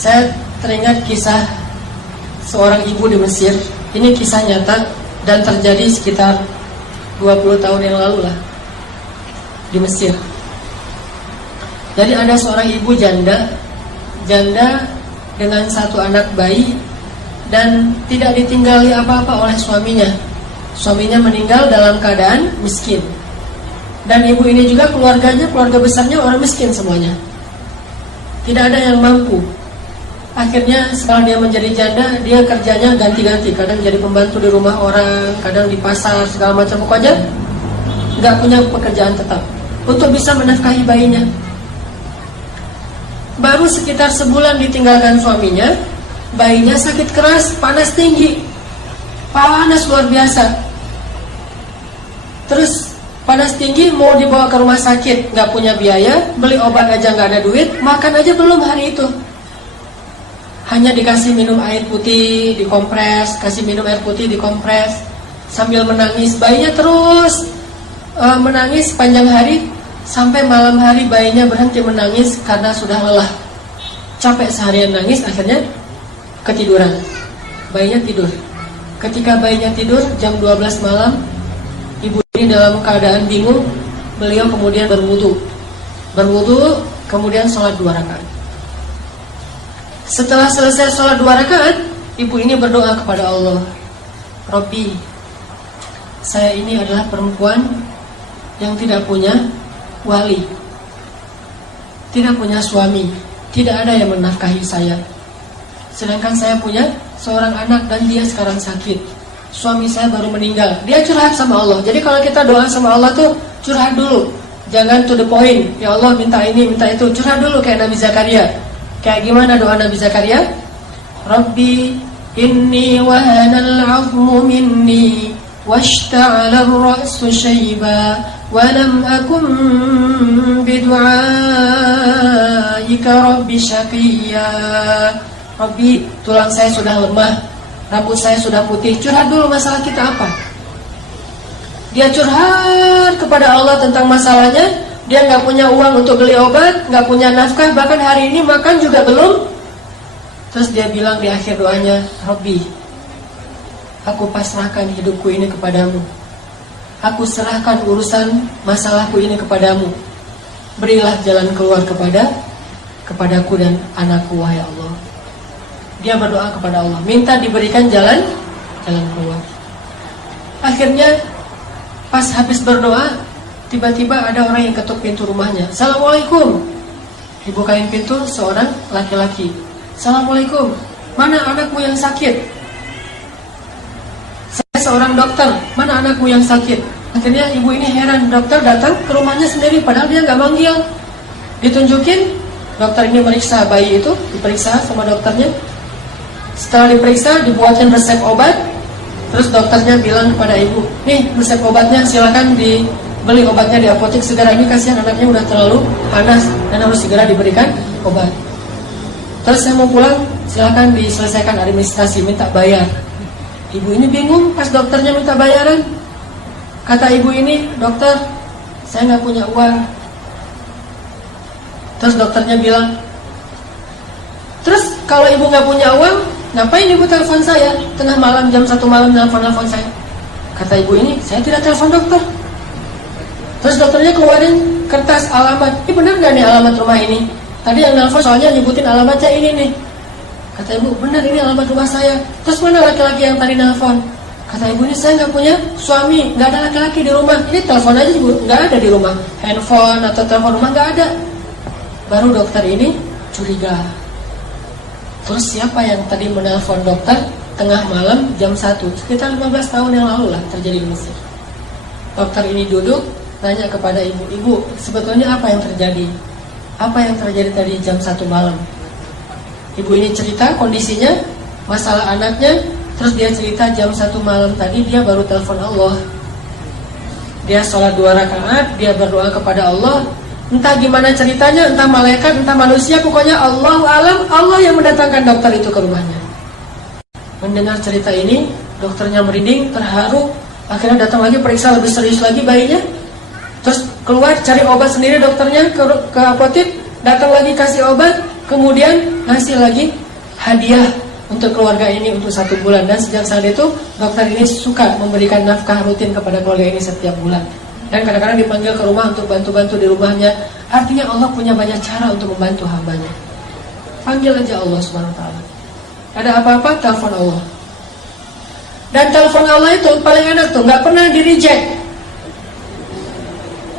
Saya teringat kisah seorang ibu di Mesir. Ini kisah nyata dan terjadi sekitar 20 tahun yang lalu lah di Mesir. Jadi ada seorang ibu janda dengan satu anak bayi dan tidak ditinggali apa-apa oleh suaminya. Suaminya meninggal dalam keadaan miskin. Dan ibu ini juga keluarga besarnya orang miskin semuanya. Tidak ada yang mampu. Akhirnya setelah dia menjadi janda, dia kerjanya ganti-ganti. Kadang jadi pembantu di rumah orang, kadang di pasar, segala macam. Pokoknya nggak punya pekerjaan tetap untuk bisa menafkahi bayinya. Baru sekitar sebulan ditinggalkan suaminya, bayinya sakit keras, panas tinggi, panas luar biasa. Terus panas tinggi, mau dibawa ke rumah sakit, nggak punya biaya, beli obat aja nggak ada duit, makan aja belum hari itu. Hanya dikasih minum air putih, dikompres, kasih minum air putih, dikompres, sambil menangis. Bayinya terus menangis panjang hari, sampai malam hari bayinya berhenti menangis karena sudah lelah. Capek seharian nangis, akhirnya ketiduran. Bayinya tidur. Ketika bayinya tidur, jam 12 malam, ibu ini dalam keadaan bingung. Beliau kemudian berwudu, kemudian sholat 2 rakaat. Setelah selesai sholat 2 rakaat, ibu ini berdoa kepada Allah, Robbi, saya ini adalah perempuan yang tidak punya wali, tidak punya suami, tidak ada yang menafkahi saya. Sedangkan saya punya seorang anak dan dia sekarang sakit. Suami saya baru meninggal. Dia curhat sama Allah. Jadi kalau kita doa sama Allah tuh curhat dulu, jangan to the point. Ya Allah minta ini, minta itu. Curhat dulu kayak Nabi Zakaria. Kayak gimana doa Nabi Zakaria? Rabbi inni wahanal 'azmu minni washta'ala ar-ra'su shayba wa lam akun bidu'aika rabbi syaqiyya. Rabbi, tulang saya sudah lemah, rambut saya sudah putih. Curhat dulu masalah kita apa. Dia curhat kepada Allah tentang masalahnya. Dia nggak punya uang untuk beli obat, nggak punya nafkah, bahkan hari ini makan juga belum. Terus dia bilang di akhir doanya, Rabbi, aku pasrahkan hidupku ini kepadamu. Aku serahkan urusan masalahku ini kepadamu. Berilah jalan keluar kepadaku dan anakku, wahai Allah. Dia berdoa kepada Allah, minta diberikan jalan keluar. Akhirnya pas habis berdoa, tiba-tiba ada orang yang ketuk pintu rumahnya. Assalamualaikum. Dibukain pintu seorang laki-laki. Assalamualaikum. Mana anakmu yang sakit? Saya seorang dokter. Mana anakmu yang sakit? Akhirnya ibu ini heran. Dokter datang ke rumahnya sendiri, padahal dia nggak manggil. Ditunjukin. Dokter ini meriksa bayi itu, diperiksa sama dokternya. Setelah diperiksa, dibuatkan resep obat. Terus dokternya bilang kepada ibu, nih resep obatnya, silakan beli obatnya di apotek segera. Ini kasihan anaknya udah terlalu panas dan harus segera diberikan obat. Terus saya mau pulang, silakan diselesaikan administrasi, minta bayar. Ibu ini bingung pas dokternya minta bayaran. Kata ibu ini, dokter, saya nggak punya uang. Terus dokternya bilang, terus kalau ibu nggak punya uang, ngapain ibu telepon saya tengah malam jam 1 malam telepon saya? Kata ibu ini, saya tidak telepon dokter. Terus dokternya keluarin kertas alamat. Ini benar gak nih alamat rumah ini? Tadi yang nelfon soalnya nyebutin alamatnya ini nih. Kata ibu, benar ini alamat rumah saya. Terus mana laki-laki yang tadi nelfon? Kata ibu ini, saya gak punya suami, gak ada laki-laki di rumah. Ini telepon aja ibu, gak ada di rumah. Handphone atau telepon rumah gak ada. Baru dokter ini curiga. Terus siapa yang tadi menelpon dokter tengah malam jam 1? Sekitar 15 tahun yang lalu lah terjadi di Mesir. Dokter ini duduk, tanya kepada ibu, sebetulnya apa yang terjadi? Apa yang terjadi tadi jam 1 malam? Ibu ini cerita kondisinya, masalah anaknya. Terus dia cerita jam 1 malam tadi dia baru telepon Allah. Dia sholat 2 rakaat, dia berdoa kepada Allah. Entah gimana ceritanya, entah malaikat, entah manusia, pokoknya Allahu alam, Allah yang mendatangkan dokter itu ke rumahnya. Mendengar cerita ini, dokternya merinding, terharu. Akhirnya datang lagi periksa lebih serius lagi bayinya. Terus keluar cari obat sendiri dokternya ke apotek, datang lagi kasih obat. kemudian ngasih lagi hadiah untuk keluarga ini untuk 1 bulan. Dan sejak saat itu dokter ini suka memberikan nafkah rutin kepada keluarga ini setiap bulan. Dan kadang-kadang dipanggil ke rumah untuk bantu-bantu di rumahnya. Artinya Allah punya banyak cara untuk membantu hambanya. Panggil aja Allah Subhanahu wa ta'ala. Ada apa-apa, telepon Allah. Dan telepon Allah itu paling enak tuh, gak pernah di-reject.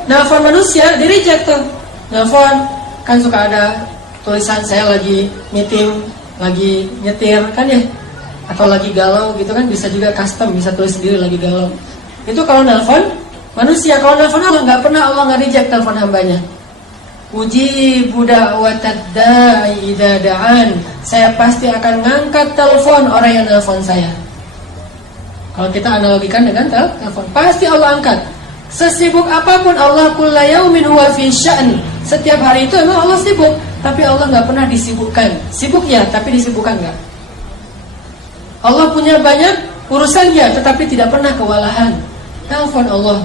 Nelfon manusia, di-reject tuh. Nelfon, kan suka ada tulisan saya lagi meeting, lagi nyetir, kan ya. Atau lagi galau gitu kan, bisa juga custom, bisa tulis sendiri lagi galau. Itu kalau nelfon manusia. Kalau nelfon Allah, gak pernah Allah nge-reject telepon hambanya. Ujibu da'watad da'i idza da'an. Saya pasti akan ngangkat telepon orang yang nelfon saya. Kalau kita analogikan dengan telepon, pasti Allah angkat. Sesibuk apapun Allah, kulla yaumin huwa fi sya'n. Setiap hari itu emang Allah sibuk, tapi Allah gak pernah disibukkan. Sibuk ya, tapi disibukkan gak? Allah punya banyak urusan ya, tetapi tidak pernah kewalahan. Telepon Allah.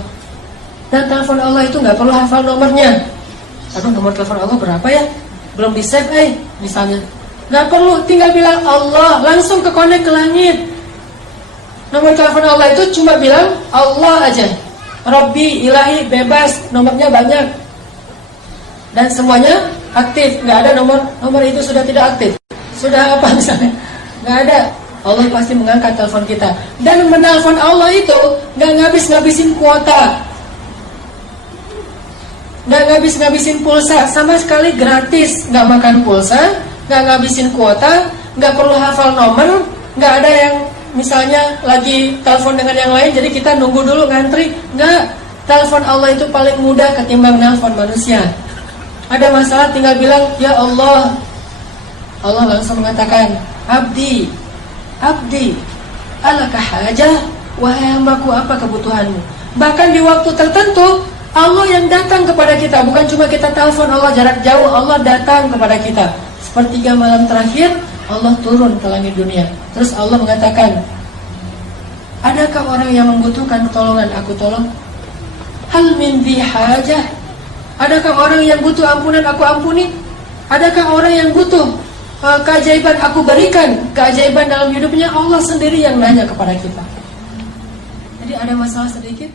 Dan telepon Allah itu gak perlu hafal nomornya. Aduh, nomor telepon Allah berapa ya? Belum di save misalnya. Gak perlu, tinggal bilang Allah, langsung ke connect ke langit. Nomor telepon Allah itu cuma bilang Allah aja. Robbi, ilahi, bebas, nomornya banyak. Dan semuanya aktif, gak ada nomor itu sudah tidak aktif. Sudah apa misalnya? Gak ada. Allah pasti mengangkat telepon kita. Dan menelpon Allah itu gak ngabis-ngabisin kuota, gak ngabis-ngabisin pulsa, sama sekali gratis. Gak makan pulsa, gak ngabisin kuota, gak perlu hafal nomor. Gak ada yang misalnya lagi telepon dengan yang lain, jadi kita nunggu dulu ngantri. Gak, telepon Allah itu paling mudah ketimbang nelpon manusia. Ada masalah tinggal bilang ya Allah. Allah langsung mengatakan abdi, alaka hajah, wahai hambaku, apa kebutuhanmu. Bahkan di waktu tertentu Allah yang datang kepada kita, bukan cuma kita telepon Allah jarak jauh, Allah datang kepada kita. Sepertiga malam terakhir Allah turun ke langit dunia. Terus Allah mengatakan, adakah orang yang membutuhkan pertolongan, aku tolong. Hal min dhi hajah, adakah orang yang butuh ampunan, aku ampuni. Adakah orang yang butuh keajaiban, aku berikan. Keajaiban dalam hidupnya Allah sendiri yang nanya kepada kita. Jadi ada masalah sedikit,